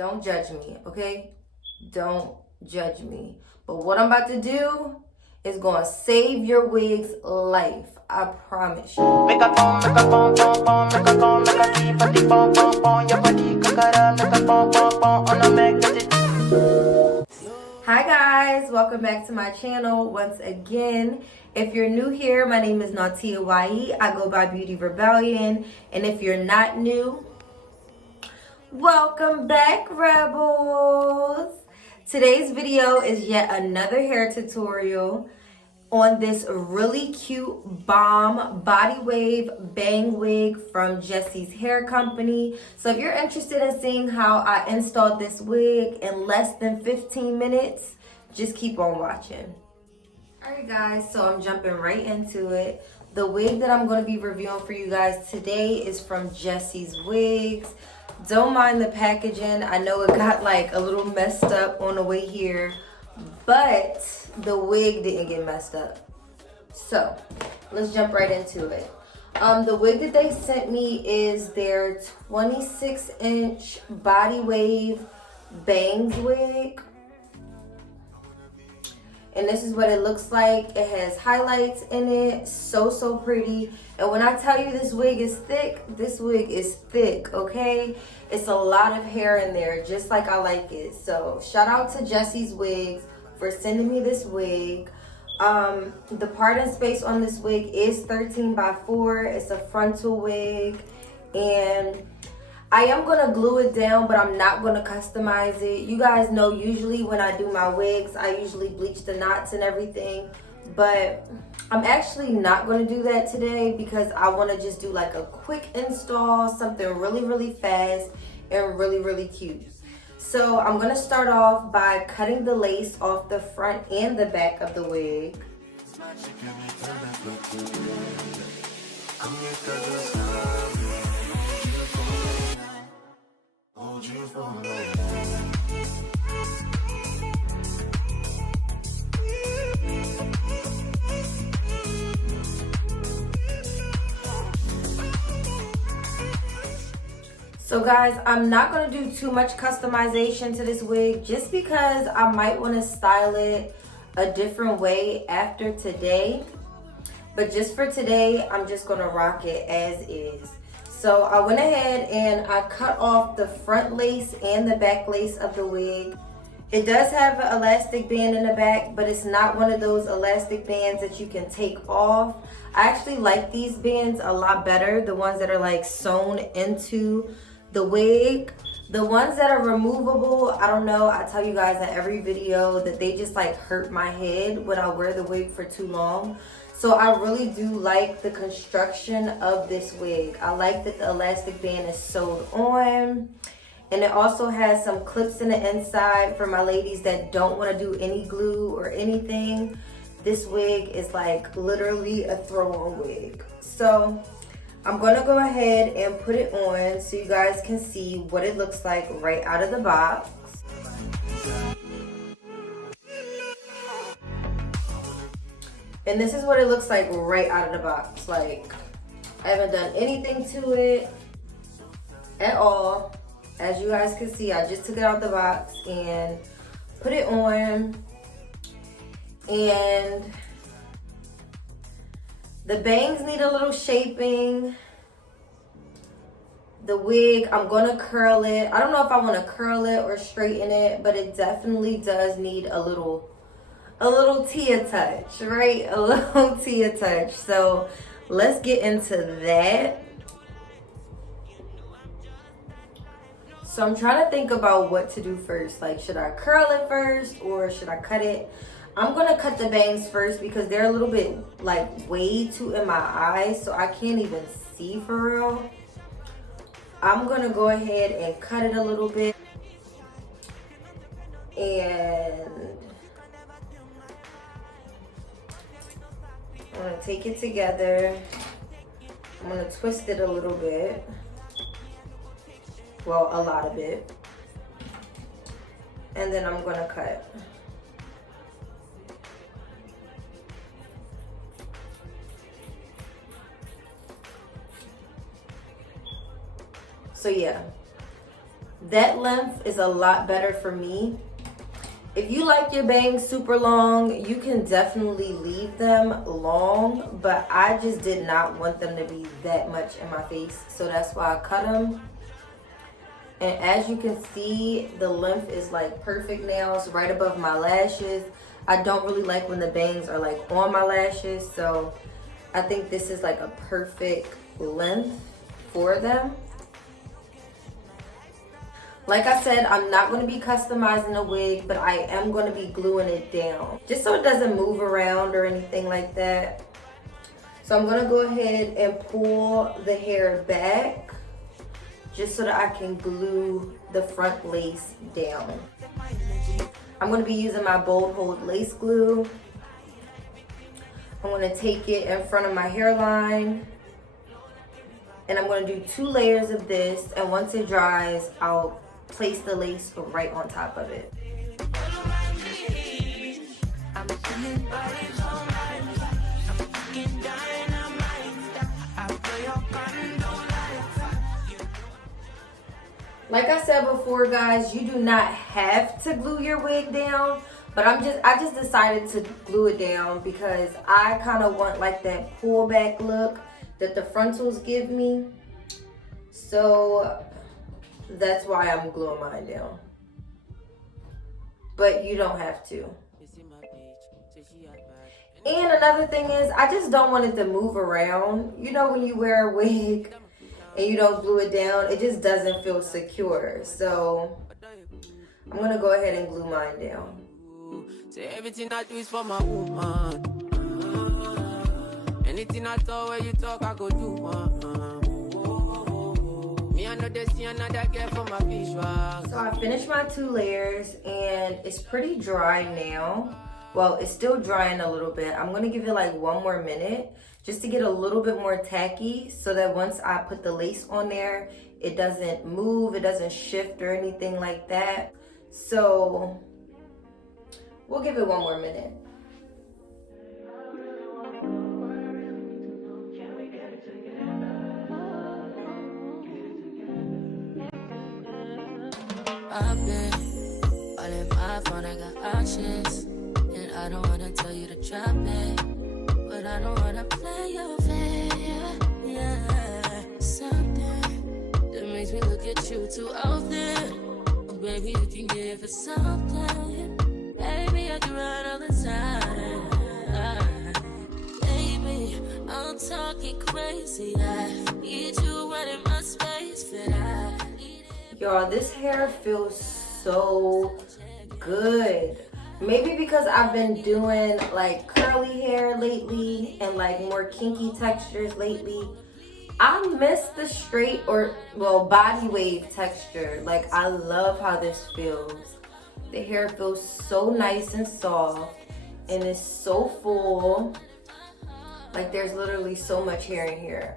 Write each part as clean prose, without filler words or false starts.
Don't judge me, okay? Don't judge me. But what I'm about to do is gonna save your wig's life. I promise you. Make a phone, make a phone, phone, phone, make a phone, make a key for the phone, phone, phone. Your body kakara, make a phone, phone, phone, on a magnetic. Hi guys, welcome back to my channel once again. If you're new here, my name is Nautia YE. I go by Beauty Rebellion. And if you're not new, welcome back, Rebels. Today's video is yet another hair tutorial on this really cute bomb body wave bang wig from Jessie's hair company. So if you're interested in seeing how I installed this wig in less than 15 minutes, just keep on watching. Alright guys, so I'm jumping right into it. The wig that I'm going to be reviewing for you guys today is from Jessie's Wigs. Don't mind the packaging. I know it got like a little messed up on the way here, but the wig didn't get messed up. So let's jump right into it. The wig that they sent me is their 26-inch body wave bangs wig. And this is what it looks like. It has highlights in it. So pretty. And when I tell you this wig is thick, this wig is thick, okay? It's a lot of hair in there, just like I like it. So shout out to Jessie's Wigs for sending me this wig. The parting space on this wig is 13 by 4. It's a frontal wig. And I am going to glue it down, but I'm not going to customize it. You guys know usually when I do my wigs, I usually bleach the knots and everything. But I'm actually not going to do that today because I want to just do like a quick install, something really fast and really cute. So I'm going to start off by cutting the lace off the front and the back of the wig. So guys, I'm not going to do too much customization to this wig just because I might want to style it a different way after today. But just for today, I'm just going to rock it as is. So I went ahead and I cut off the front lace and the back lace of the wig. It does have an elastic band in the back, but it's not one of those elastic bands that you can take off. I actually like these bands a lot better, the ones that are like sewn into the wig. The ones that are removable, I don't know, I tell you guys in every video that they just like hurt my head when I wear the wig for too long. So I really do like the construction of this wig. I like that the elastic band is sewed on. And it also has some clips in the inside for my ladies that don't want to do any glue or anything. This wig is like literally a throw-on wig. So I'm going to go ahead and put it on so you guys can see what it looks like right out of the box. And this is what it looks like right out of the box. Like, I haven't done anything to it at all. As you guys can see, I just took it out of the box and put it on. And the bangs need a little shaping. The wig, I'm gonna curl it. I don't know if I want to curl it or straighten it, but it definitely does need a little Tia touch, right? A little Tia touch. So let's get into that. So I'm trying to think about what to do first. Like, should I curl it first or should I cut it? I'm gonna cut the bangs first because they're a little bit like way too in my eyes, so I can't even see for real. I'm gonna go ahead and cut it a little bit. And I'm gonna take it together. I'm gonna twist it a little bit. Well, a lot of it. And then I'm gonna cut. So yeah, That length is a lot better for me. If you like your bangs super long, you can definitely leave them long, but I just did not want them to be that much in my face, so that's why I cut them. And as you can see, the length is like perfect now. It's right above my lashes. I don't really like when the bangs are like on my lashes, so I think this is like a perfect length for them. Like I said, I'm not going to be customizing the wig, but I am going to be gluing it down, just so it doesn't move around or anything like that. So I'm going to go ahead and pull the hair back, just so that I can glue the front lace down. I'm going to be using my Bold Hold lace glue. I'm going to take it in front of my hairline, and I'm going to do 2 layers of this, and once it dries, I'll place the lace right on top of it. Like I said before, guys, you do not have to glue your wig down, but I just decided to glue it down because I kind of want like that pullback look that the frontals give me. So that's why I'm gluing mine down. But you don't have to. And another thing is, I just don't want it to move around. You know, when you wear a wig and you don't glue it down, it just doesn't feel secure. So I'm gonna go ahead and glue mine down. Say everything I do is for my woman. Anything I talk, where you talk, I go do. Me, I know they see another girl for my visual. So I finished my 2 layers and it's pretty dry now. Well, it's still drying a little bit. I'm gonna give it like 1 more minute just to get a little bit more tacky, so that once I put the lace on there, it doesn't move, it doesn't shift or anything like that. So we'll give it 1 more minute. I've been all in my phone, I got options, and I don't wanna tell you to drop it, but I don't wanna play your fair. Yeah, something that makes me look at you too often. Oh, baby, you can give it something. Baby, I can run all the time. Baby, I'm talking crazy. I need you running my space, but I need it. Y'all, this hair feels so good. Maybe because I've been doing like curly hair lately and like more kinky textures lately. I miss the straight or, well, body wave texture. Like, I love how this feels. The hair feels so nice and soft and it's so full. Like, there's literally so much hair in here.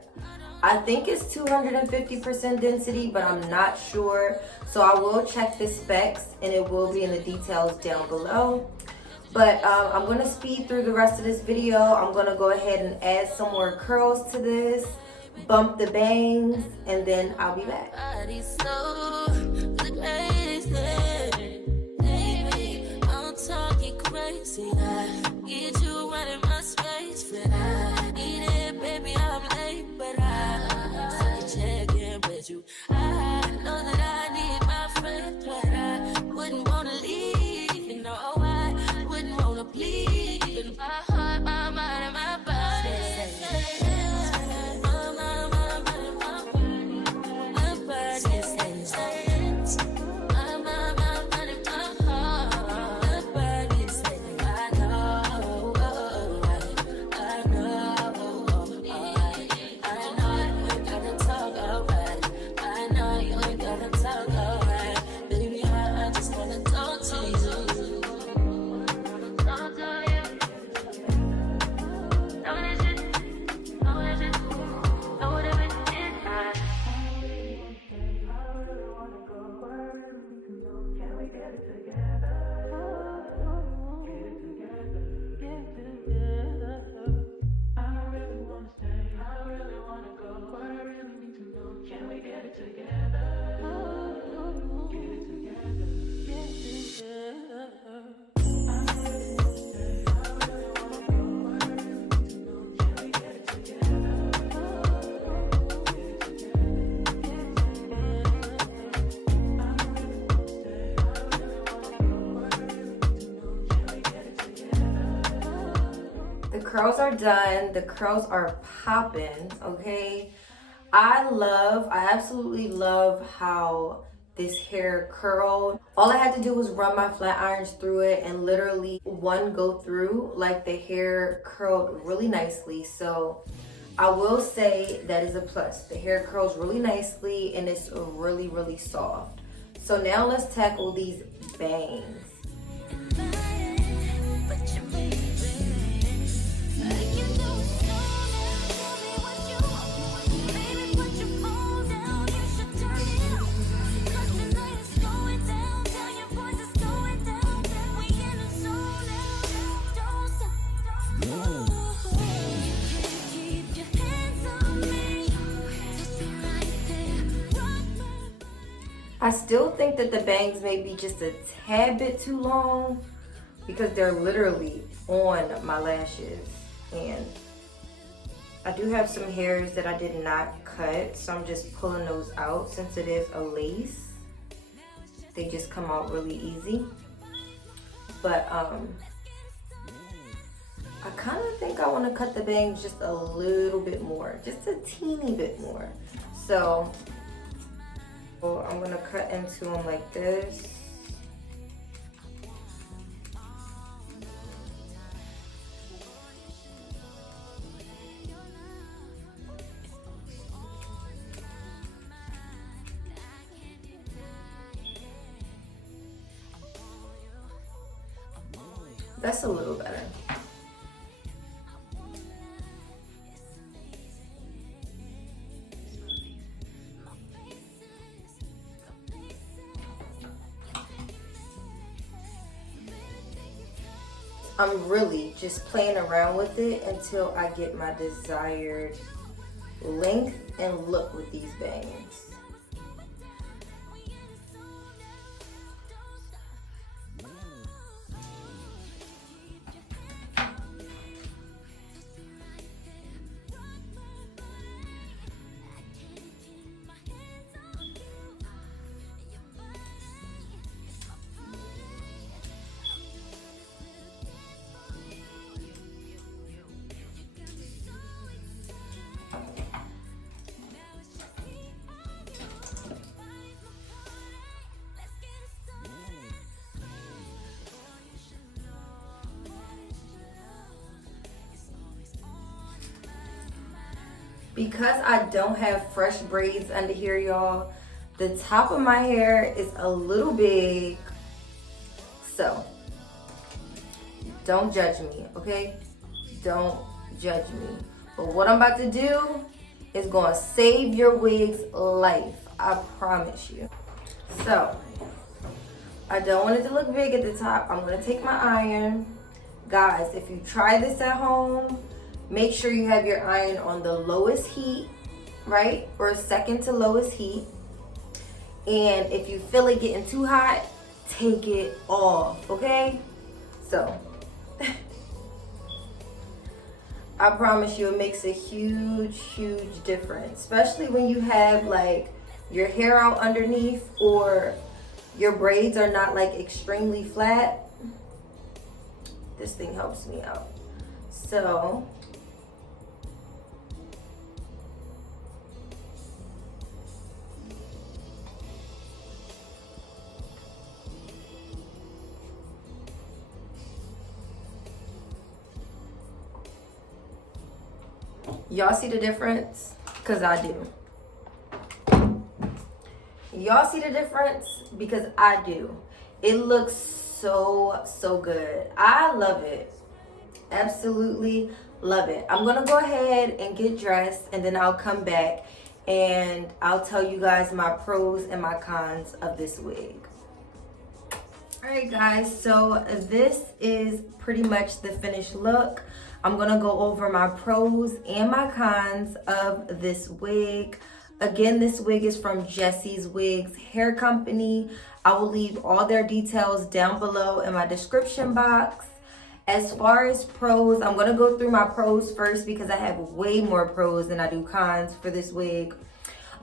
I think it's 250% density, but I'm not sure. So I will check the specs and it will be in the details down below. But I'm gonna speed through the rest of this video. I'm gonna go ahead and add some more curls to this, bump the bangs, and then I'll be back. Baby, I'm talking crazy. I need you running my space, but I need it, baby. I'm late, but I check in with you. I know that I need my friend, but I wouldn't wanna leave. You know, I wouldn't wanna bleed in my heart, my mind, and my body. My body, my body. curls are done. The curls are popping, okay? I absolutely love how this hair curled. All I had to do was run my flat irons through it and literally one go through, like the hair curled really nicely. So I will say that is a plus. The hair curls really nicely and it's really, really soft. So now let's tackle these bangs. I still think that the bangs may be just a tad bit too long because they're literally on my lashes. And I do have some hairs that I did not cut, so I'm just pulling those out since it is a lace. They just come out really easy. But I kind of think I want to cut the bangs just a little bit more, just a teeny bit more. So I'm gonna cut into them like this. That's a little better. I'm really just playing around with it until I get my desired length and look with these bangs. Because I don't have fresh braids under here, y'all, the top of my hair is a little big. So, don't judge me, okay? Don't judge me. But what I'm about to do is gonna save your wig's life. I promise you. So, I don't want it to look big at the top. I'm gonna take my iron. Guys, if you try this at home, make sure you have your iron on the lowest heat, right? Or second to lowest heat. And if you feel it getting too hot, take it off, okay? So, I promise you it makes a huge, huge difference. Especially when you have like your hair out underneath or your braids are not like extremely flat. This thing helps me out. So, y'all see the difference? Because I do. Y'all see the difference? Because I do. It looks so good. I love it. Absolutely love it. I'm going to go ahead and get dressed and then I'll come back and I'll tell you guys my pros and my cons of this wig. Alright guys, so this is pretty much the finished look. I'm gonna go over my pros and my cons of this wig. Again, this wig is from Jessie's Wigs Hair Company. I will leave all their details down below in my description box. As far as pros, I'm gonna go through my pros first because I have way more pros than I do cons for this wig.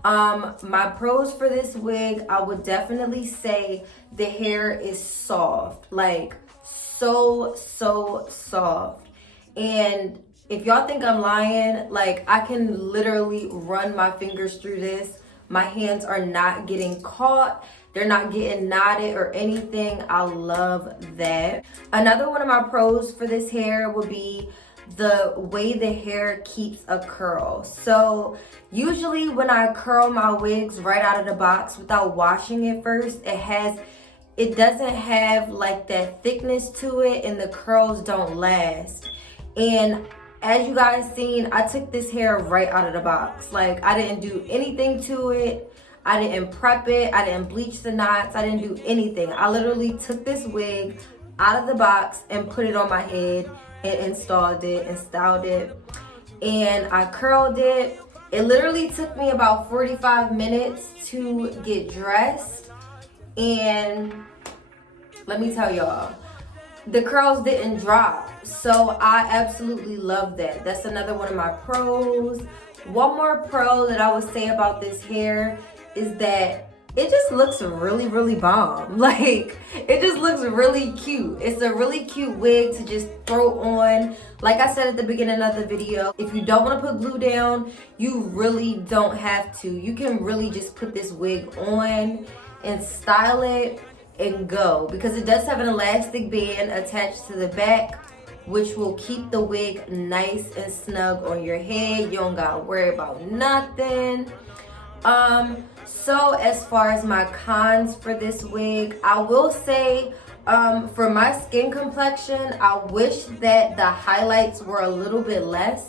My pros for this wig, I would definitely say the hair is soft, like so soft. And if y'all think I'm lying, like I can literally run my fingers through this. My hands are not getting caught. They're not getting knotted or anything. I love that. Another one of my pros for this hair would be the way the hair keeps a curl. So usually when I curl my wigs right out of the box without washing it first, it doesn't have like that thickness to it and the curls don't last. And as you guys seen, I took this hair right out of the box. Like I didn't do anything to it. I didn't prep it. I didn't bleach the knots. I didn't do anything. I literally took this wig out of the box and put it on my head and installed it and styled it. And I curled it. It literally took me about 45 minutes to get dressed. And let me tell y'all, the curls didn't drop. So I absolutely love that. That's another one of my pros. One more pro that I would say about this hair is that it just looks really, really bomb. Like, it just looks really cute. It's a really cute wig to just throw on. Like I said at the beginning of the video, if you don't want to put glue down, you really don't have to. You can really just put this wig on and style it and go. Because it does have an elastic band attached to the back, which will keep the wig nice and snug on your head. You don't gotta worry about nothing. So as far as my cons for this wig, I will say for my skin complexion, I wish that the highlights were a little bit less,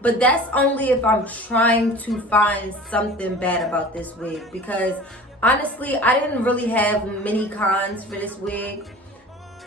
but that's only if I'm trying to find something bad about this wig, because honestly, I didn't really have many cons for this wig.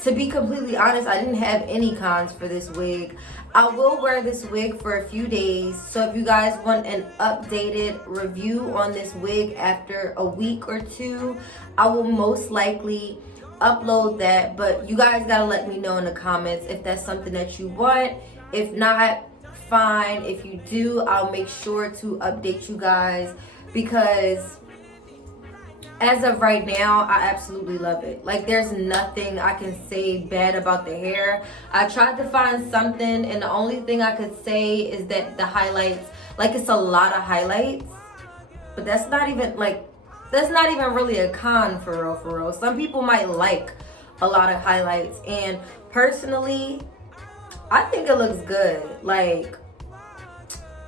To be completely honest, I didn't have any cons for this wig. I will wear this wig for a few days. So if you guys want an updated review on this wig after a week or two, I will most likely upload that. But you guys gotta let me know in the comments if that's something that you want. If not, fine. If you do, I'll make sure to update you guys, because as of right now, I absolutely love it. Like, there's nothing I can say bad about the hair. I tried to find something, and the only thing I could say is that the highlights, like, it's a lot of highlights, but that's not even really a con for real. Some people might like a lot of highlights, and personally, I think it looks good. Like,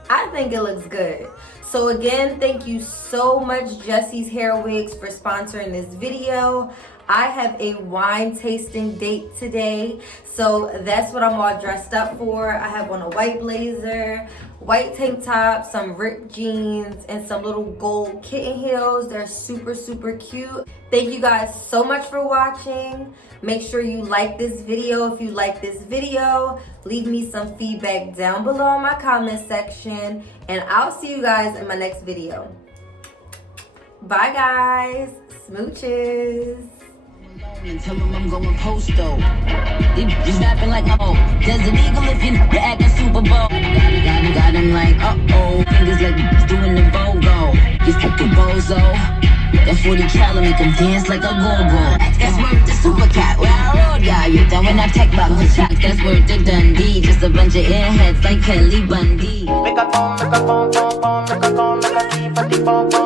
I think it looks good. So again, thank you so much, Jessie's Hair Wigs, for sponsoring this video. I have a wine tasting date today, so that's what I'm all dressed up for. I have on a white blazer, white tank top, some ripped jeans, and some little gold kitten heels. They're super, super cute. Thank you guys so much for watching. Make sure you like this video if you like this video. Leave me some feedback down below in my comment section, and I'll see you guys in my next video. Bye guys, smooches. And tell them I'm going posto. They just rapping like, oh, Desert Eagle if you're acting Super Bowl. Got him like, uh-oh. Fingers like doing the BOGO. He's like a bozo. That 40 cal make him dance like a go-go. That's worth the super cat. Where I road guy. You done when I tech box the shots. That's worth the Dundee. Just a bunch of airheads like Kelly Bundy. Make a phone, make a phone, phone, phone, make a phone, make a key, but the phone, phone.